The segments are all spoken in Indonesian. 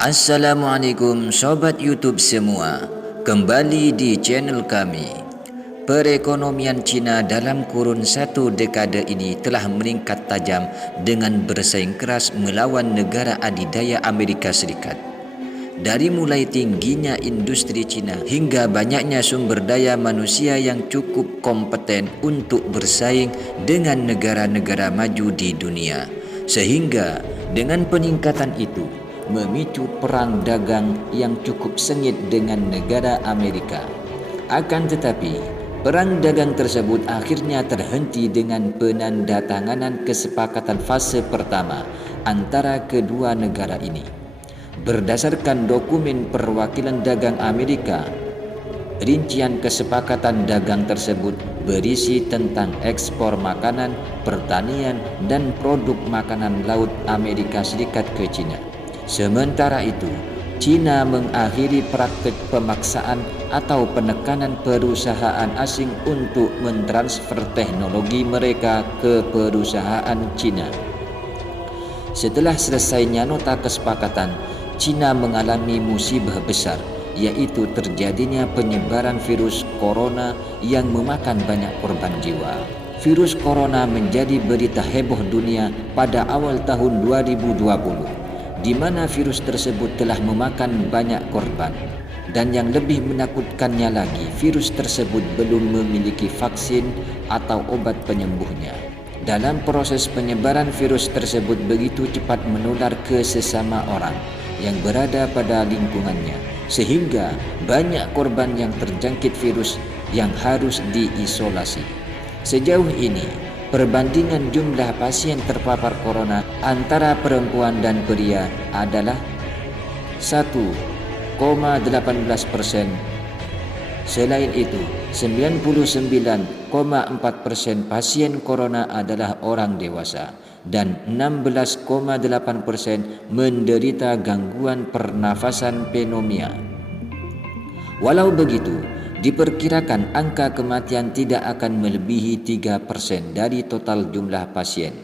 Assalamualaikum Sobat YouTube semua. Kembali di channel kami. Perekonomian Cina dalam kurun satu dekade ini telah meningkat tajam dengan bersaing keras melawan negara adidaya Amerika Serikat. Dari mulai tingginya industri Cina hingga banyaknya sumber daya manusia yang cukup kompeten untuk bersaing dengan negara-negara maju di dunia. Sehingga dengan peningkatan itu memicu perang dagang yang cukup sengit dengan negara Amerika. Akan tetapi, perang dagang tersebut akhirnya terhenti dengan penandatanganan kesepakatan fase pertama antara kedua negara ini. Berdasarkan dokumen perwakilan dagang Amerika, rincian kesepakatan dagang tersebut berisi tentang ekspor makanan, pertanian, dan produk makanan laut Amerika Serikat ke Cina. Sementara itu, Cina mengakhiri praktik pemaksaan atau penekanan perusahaan asing untuk mentransfer teknologi mereka ke perusahaan Cina. Setelah selesainya nota kesepakatan, Cina mengalami musibah besar, yaitu terjadinya penyebaran virus corona yang memakan banyak korban jiwa. Virus corona menjadi berita heboh dunia pada awal tahun 2020. Di mana virus tersebut telah memakan banyak korban. Dan yang lebih menakutkannya lagi, virus tersebut belum memiliki vaksin atau obat penyembuhnya. Dalam proses penyebaran virus tersebut begitu cepat menular ke sesama orang yang berada pada lingkungannya, sehingga banyak korban yang terjangkit virus yang harus diisolasi. Sejauh ini, perbandingan jumlah pasien terpapar corona antara perempuan dan pria adalah 1,18%. Selain itu, 99,4% pasien corona adalah orang dewasa dan 16,8% menderita gangguan pernafasan pneumonia. Walau begitu, diperkirakan angka kematian tidak akan melebihi 3% dari total jumlah pasien.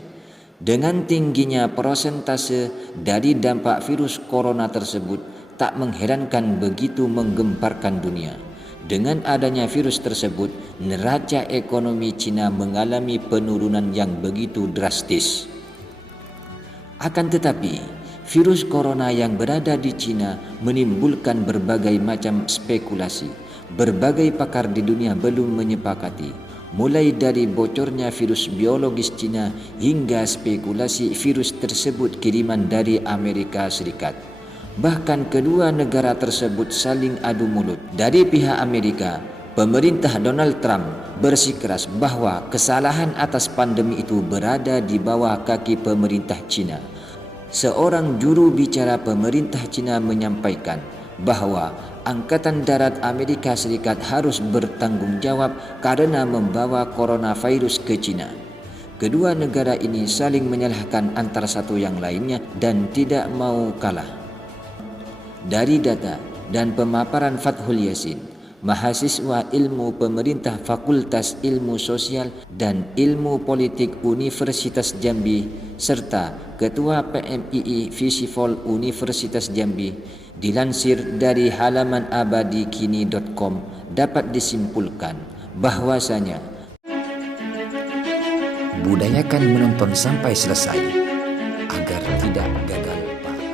Dengan tingginya persentase dari dampak virus corona tersebut, tak mengherankan begitu menggemparkan dunia. Dengan adanya virus tersebut, neraca ekonomi Cina mengalami penurunan yang begitu drastis. Akan tetapi, virus corona yang berada di Cina menimbulkan berbagai macam spekulasi. Berbagai pakar di dunia belum menyepakati, mulai dari bocornya virus biologis Cina hingga spekulasi virus tersebut kiriman dari Amerika Serikat. Bahkan kedua negara tersebut saling adu mulut. Dari pihak Amerika, pemerintah Donald Trump bersikeras bahwa kesalahan atas pandemi itu berada di bawah kaki pemerintah Cina. Seorang juru bicara pemerintah Cina menyampaikan bahwa Angkatan Darat Amerika Serikat harus bertanggung jawab karena membawa coronavirus ke Cina. Kedua negara ini saling menyalahkan antara satu yang lainnya dan tidak mau kalah. Dari data dan pemaparan Fathul Yasin, mahasiswa ilmu pemerintah Fakultas Ilmu Sosial dan Ilmu Politik Universitas Jambi serta Ketua PMII Visipol Universitas Jambi, dilansir dari halaman abadikini.com, dapat disimpulkan bahwasanya budayakan menonton sampai selesai agar tidak gagal paham.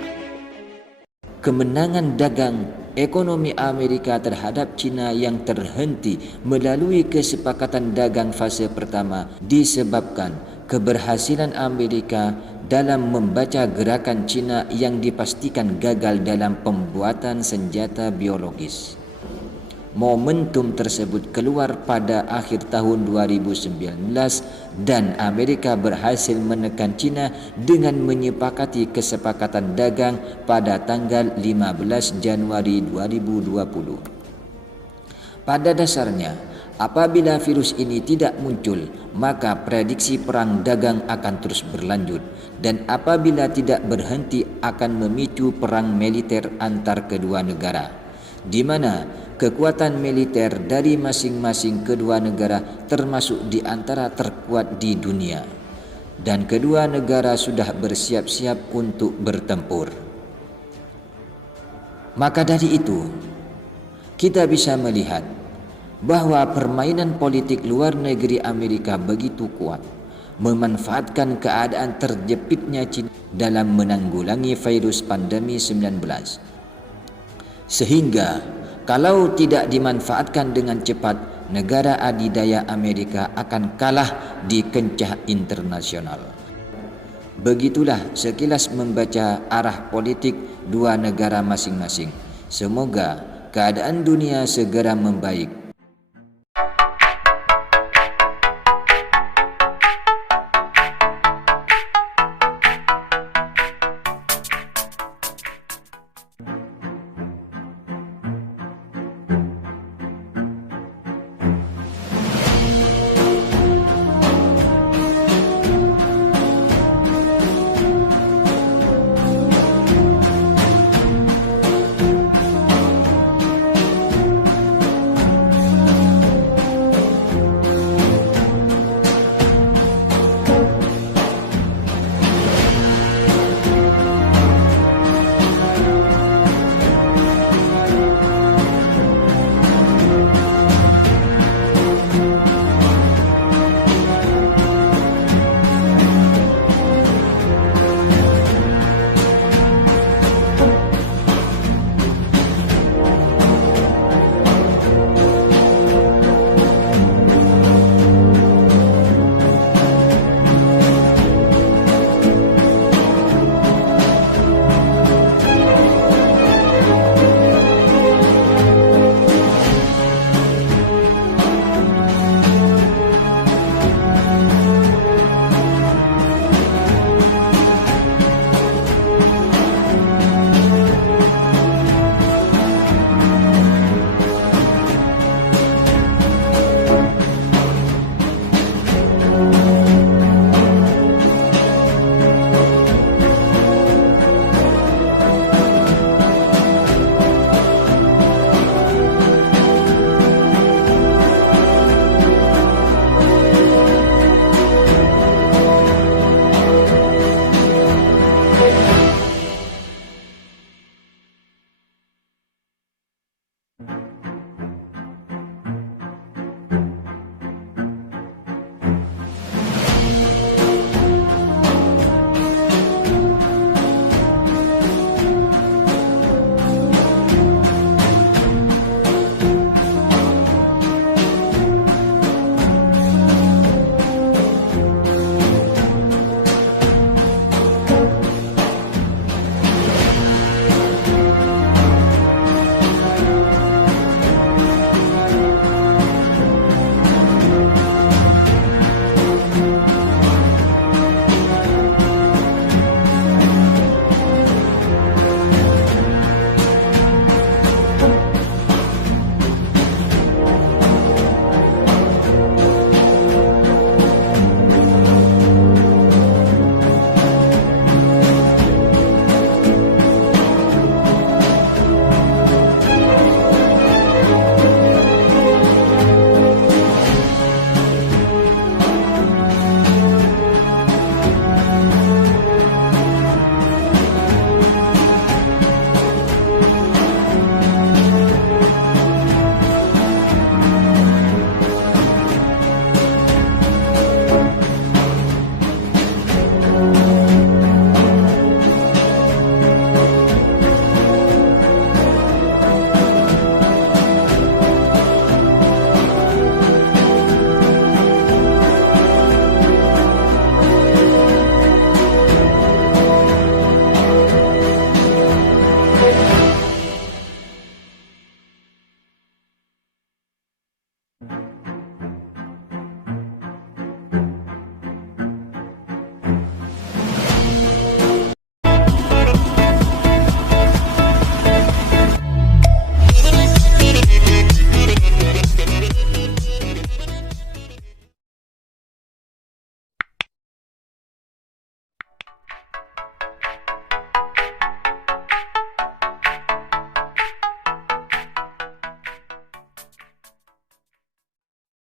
Kemenangan dagang ekonomi Amerika terhadap Cina yang terhenti melalui kesepakatan dagang fase pertama disebabkan keberhasilan Amerika dalam membaca gerakan Cina yang dipastikan gagal dalam pembuatan senjata biologis. Momentum tersebut keluar pada akhir tahun 2019 dan Amerika berhasil menekan Cina dengan menyepakati kesepakatan dagang pada tanggal 15 Januari 2020. Pada dasarnya, apabila virus ini tidak muncul, maka prediksi perang dagang akan terus berlanjut, dan apabila tidak berhenti akan memicu perang militer antar kedua negara, di mana kekuatan militer dari masing-masing kedua negara termasuk di antara terkuat di dunia, dan kedua negara sudah bersiap-siap untuk bertempur. Maka dari itu, kita bisa melihat bahwa permainan politik luar negeri Amerika begitu kuat, memanfaatkan keadaan terjepitnya China dalam menanggulangi virus pandemi 19. Sehingga kalau tidak dimanfaatkan dengan cepat, negara adidaya Amerika akan kalah di kancah internasional. Begitulah sekilas membaca arah politik dua negara masing-masing. Semoga keadaan dunia segera membaik